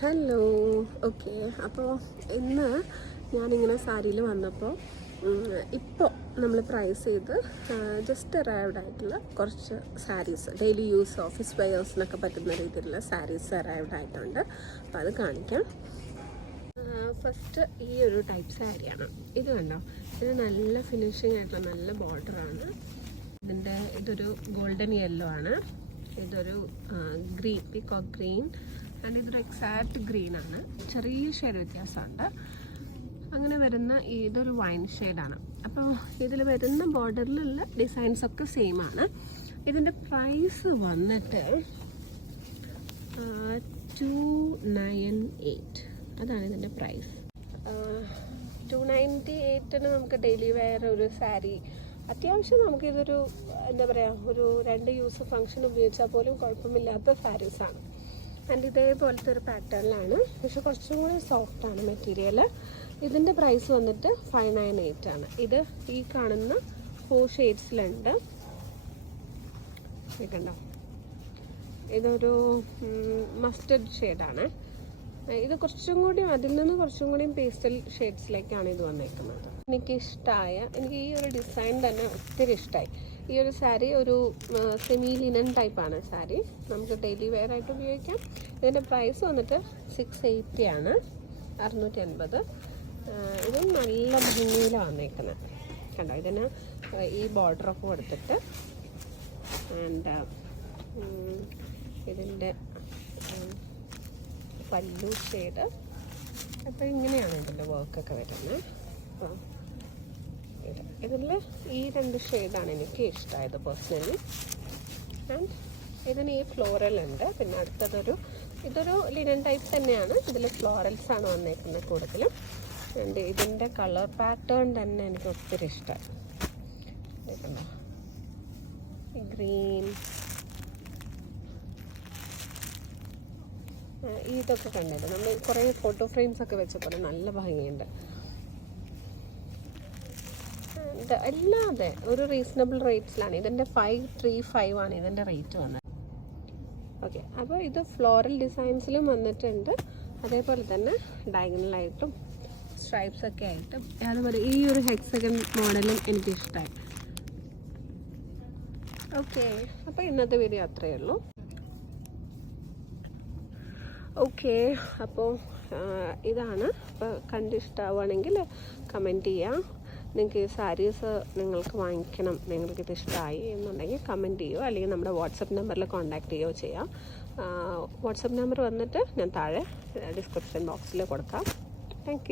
Hello okay അപ്പോൾ ഇന്ന് ഞാനിങ്ങനെ സാരിയിൽ വന്നപ്പോൾ ഇപ്പോൾ നമ്മൾ പ്രൈസ് ചെയ്ത് ജസ്റ്റ് അറൈവ്ഡ് ആയിട്ടുള്ള കുറച്ച് സാരീസ് ഡെയിലി യൂസ് ഓഫീസ് വെയേഴ്സിനൊക്കെ പറ്റുന്ന രീതിയിലുള്ള സാരീസ് അറൈവ്ഡ് ആയിട്ടുണ്ട്. അപ്പോൾ അത് കാണിക്കാം. ഫസ്റ്റ് ഈ ഒരു ടൈപ്പ് സാരിയാണ് ഇത് കണ്ടോ? ഇത് നല്ല ഫിനിഷിംഗ് ആയിട്ടുള്ള നല്ല ബോർഡറാണ് ഇതിന്റെ ഇതൊരു ഗോൾഡൻ യെല്ലോ ആണ്. ഇതൊരു ഗ്രീൻ പിക്കോ ഗ്രീൻ ആൻഡ് ഇതൊരു എക്സാക്ട് ഗ്രീൻ ആണ്. ചെറിയ ഷെയ്ഡ് വ്യത്യാസമുണ്ട്. അങ്ങനെ വരുന്ന ഇതൊരു വൈൻ ഷെയ്ഡാണ് അപ്പോൾ ഇതിൽ വരുന്ന ബോർഡറിലുള്ള ഡിസൈൻസ് ഒക്കെ സെയിം ആണ്. ഇതിന്റെ പ്രൈസ് വന്നിട്ട് ടു നയൻ എയ്റ്റ് അതാണ് ഇതിന്റെ പ്രൈസ് ടു നയന്റി എയ്റ്റിന് നമുക്ക് ഡെയിലി വെയർ ഒരു സാരി അത്യാവശ്യം നമുക്കിതൊരു എന്താ പറയുക ഒരു രണ്ട് യൂസ് ഫംഗ്ഷൻ ഉപയോഗിച്ചാൽ പോലും കുഴപ്പമില്ലാത്ത സാരീസാണ് ആൻഡ് ഇതേപോലത്തെ ഒരു പാറ്റേണിലാണ് പക്ഷെ കുറച്ചും കൂടി സോഫ്റ്റാണ് മെറ്റീരിയൽ ഇതിന്റെ പ്രൈസ് വന്നിട്ട് ഫൈവ് നയൻ എയ്റ്റ് ആണ്. ഇത് ഈ കാണുന്ന ഫോർ ഷെയ്ഡ്സിലുണ്ട് ഇതുണ്ടോ ഇതൊരു മസ്റ്റർഡ് ഷെയ്ഡാണ് ഇത് കുറച്ചും കൂടി അതിൽ നിന്ന് കുറച്ചും കൂടി പേസ്റ്റൽ ഷെയ്ഡ്സിലേക്കാണ് ഇത് വന്നേക്കുന്നത്. എനിക്ക് ഇഷ്ടമായ എനിക്ക് ഈ ഒരു ഡിസൈൻ തന്നെ ഒത്തിരി ഇഷ്ടമായി ഈ ഒരു സാരി ഒരു സെമി ലിനൻ ടൈപ്പാണ് സാരി നമുക്ക് ഡെയിലി വെയർ ആയിട്ട് ഉപയോഗിക്കാം. ഇതിന്റെ പ്രൈസ് വന്നിട്ട് സിക്സ് എയ്റ്റി ആണ്. അറുന്നൂറ്റി അൻപത് ഇത് നല്ല ഭംഗിയിലാണ് വന്നേക്കുന്നത് കണ്ടോ? ഇതിന് ഈ ബോർഡറൊക്കെ കൊടുത്തിട്ട് ആൻഡ് ഇതിന്റെ പല്ലു ഷെയ്ഡ് അപ്പോൾ ഇങ്ങനെയാണ് ഇതിന്റെ വർക്കൊക്കെ വരുന്നത് അപ്പോൾ ഇതിൽ ഈ രണ്ട് ഷെയ്ഡാണ് എനിക്ക് ഇഷ്ടമായത് പേഴ്സണലി ആൻഡ് ഇതിന് ഈ ഫ്ലോറൽ ഉണ്ട്. പിന്നെ അടുത്തതൊരു ഇതൊരു ലിനൻ ടൈപ്പ് തന്നെയാണ്. ഇതിൽ ഫ്ലോറൽസ് ആണ് വന്നേക്കുന്നത് കൂടുതലും. ആൻഡ് ഇതിന്റെ കളർ പാറ്റേൺ തന്നെ എനിക്ക് ഒത്തിരി ഇഷ്ടമായി ഗ്രീൻ ഇതൊക്കെ കണ്ടത് നമ്മൾ കുറേ ഫോട്ടോ ഫ്രെയിംസ് ഒക്കെ വെച്ചപ്പോൾ നല്ല ഭംഗിയുണ്ട്. And അല്ലാതെ ഒരു റീസണബിൾ റേറ്റ്സിലാണ് ഇതിന്റെ ഫൈവ് ത്രീ ഫൈവ് ആണ് ഇതിന്റെ റേറ്റ് വന്നത്. ഓക്കെ അപ്പോൾ ഇത് ഫ്ലോറൽ ഡിസൈൻസിലും വന്നിട്ടുണ്ട്. അതേപോലെ തന്നെ ഡയഗണലായിട്ടും സ്ട്രൈപ്സ് ഒക്കെ ആയിട്ടും. അതുപോലെ ഈ ഒരു ഹെക്സഗൺ മോഡലും എനിക്കിഷ്ടമായി ഓക്കെ അപ്പോൾ ഇന്നത്തെ വീഡിയോ അത്രയേ ഉള്ളൂ. ഓക്കെ അപ്പോൾ ഇതാണ്. അപ്പോൾ കണ്ടിഷ്ടമാവുകയാണെങ്കിൽ കമന്റ് ചെയ്യാം. നിങ്ങൾക്ക് ഈ സാരീസ് നിങ്ങൾക്ക് വാങ്ങിക്കണം നിങ്ങൾക്ക് ഇത് ഇഷ്ടമായി എന്നുണ്ടെങ്കിൽ കമന്റ് ചെയ്യുമോ അല്ലെങ്കിൽ നമ്മുടെ വാട്സപ്പ് നമ്പറിൽ കോൺടാക്റ്റ് ചെയ്യുകയോ ചെയ്യാം. വാട്സപ്പ് നമ്പർ വന്നിട്ട് ഞാൻ താഴെ ഡിസ്ക്രിപ്ഷൻ ബോക്സിൽ കൊടുക്കാം. താങ്ക്